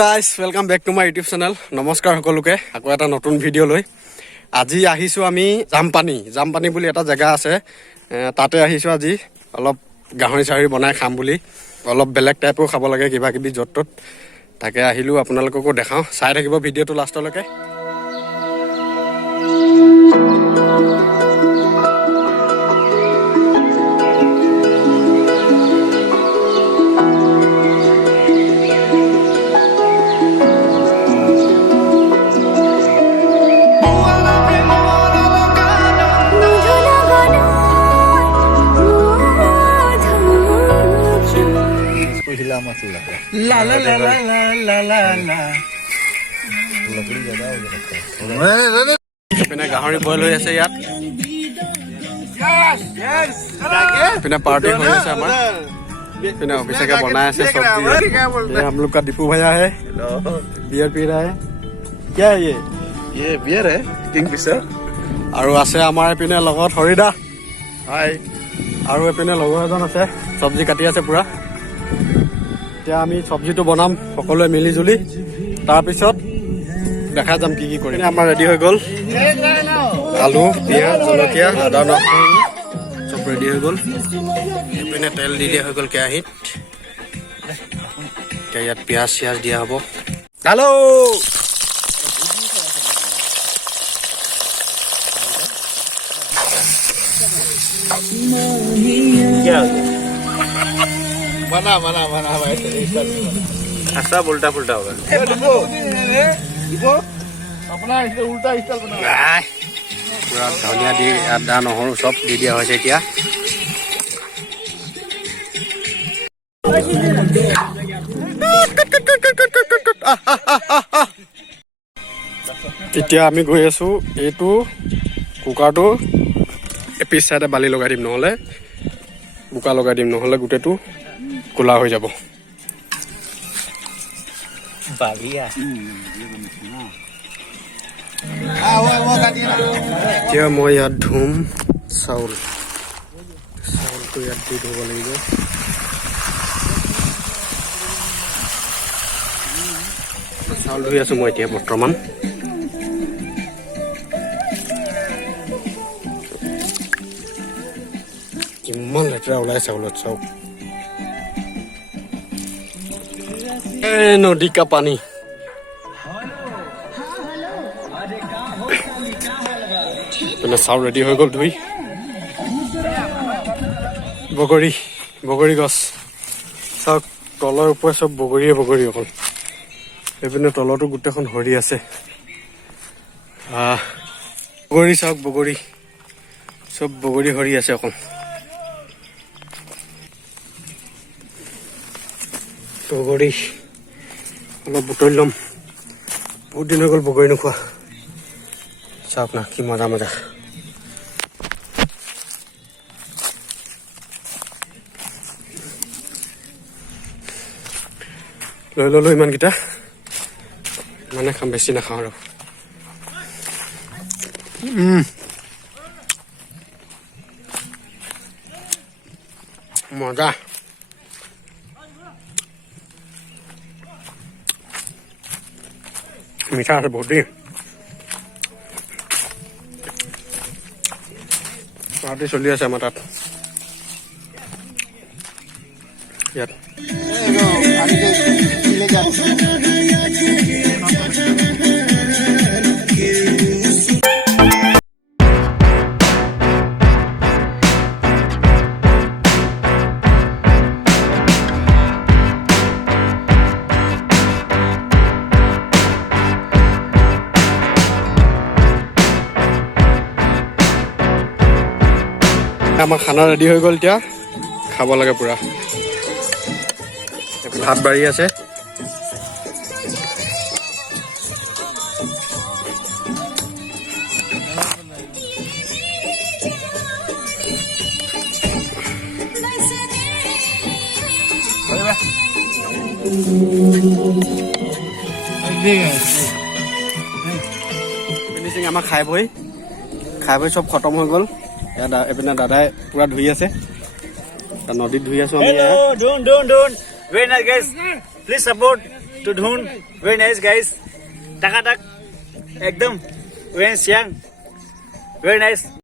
Guys welcome back to my YouTube channel. নমস্কাৰ সকলোকে আকৌ এটা নতুন ভিডিঅ' লৈ আজি আহিছোঁ আমি জামপানী বুলি এটা জেগা আছে, তাতে আহিছোঁ আজি অলপ গাহৰি চাহৰি বনাই খাম বুলি। অলপ বেলেগ টাইপো খাব লাগে কিবা কিবি য'ত ত'ত, তাকে আহিলোঁ আপোনালোককো দেখাওঁ, চাই থাকিব ভিডিঅ'টো লাষ্টলৈকে। পিনে গাহৰি বইল হৈ আছে ইয়াত, পিনে পাৰ্টি হৈ আছে আমাৰ, पिना ऑफिस का बनाया से सब्जी। ये हम लोग का दीपू भैया है, बियर पी रहा है। क्या है ये बियर है किंगफिशर। আৰু আছে আমাৰ এপিনে লগত হৰিদা, হাই। আৰু এপিনে লগৰ এজন আছে, চব্জি কাটি আছে পুৰা। এতিয়া আমি চব্জিটো বনাম সকলোৱে মিলি জুলি, তাৰপিছত দেখা যাম কি কি কৰিম। আমাৰ ৰেডি হৈ গ'ল, আলু পিঁয়াজ জলকীয়া আদা নহৰু চব ৰেডি হৈ গ'ল। এইপিনে তেল দি দিয়া হৈ গ'ল কেৰাহীত, এতিয়া ইয়াত পিঁয়াজ চিয়াজ দিয়া হ'ব। হেল্ল' मना भाई, सब उल्टा पुल्टा होगा। अपना उल्टा स्टाइल बना पूरा धनिया दी आदा নহৰু सब দি দিয়া হৈছে। এতিয়া এতিয়া আমি গৈ আছো, এইটো কুকাৰটো পিছ চাইডে বালি লগাই দিম, নহ'লে বোকা লগাই দিম, নহ'লে গোটেইটো কোলা হৈ যাব। এতিয়া মই ইয়াত ধুম চাউলটো ইয়াত দি ধুব লাগিব। চাউল ধুই আছো মই এতিয়া বৰ্তমান। কিমান লেতেৰা ওলাই চাউলত, চাওক নদী কা পানী। চাউল ৰেডি হৈ গ'ল ধুই। বগৰী গছ চাওক, তলৰ ওপৰে চব বগৰীয়ে অকল। এইপিনে তলতো গোটেইখন হৰি আছে। বগৰী চাওক, বগৰী চব বগৰী হৰি আছে অকল। বগৰী অলপ বুটলি ল'ম, বহুত দিন হৈ গ'ল বগৰী নোখোৱা। চাওক না কি মজা লৈ ল'লো ইমানকেইটা, মানে খাম, বেছি নাখাওঁ আৰু। মজা। মিঠা আছে বহুত দেই। পাৰ্টি চলি আছে আমাৰ তাত ইয়াত। আমাৰ খানা ৰেডি হৈ গ'ল, এতিয়া খাব লাগে পুৰা। ভাত বাঢ়ি আছে, ফিনিচিং আমাৰ খাই বৈ চব খতম হৈ গ'ল। এপিনে দাদাই পুৰা ধুই আছে, নদীত ধুই আছো আমি। Very nice guys. Please support to Dhun. Very nice guys. Taka tak. Ekdam. Very young. Very nice.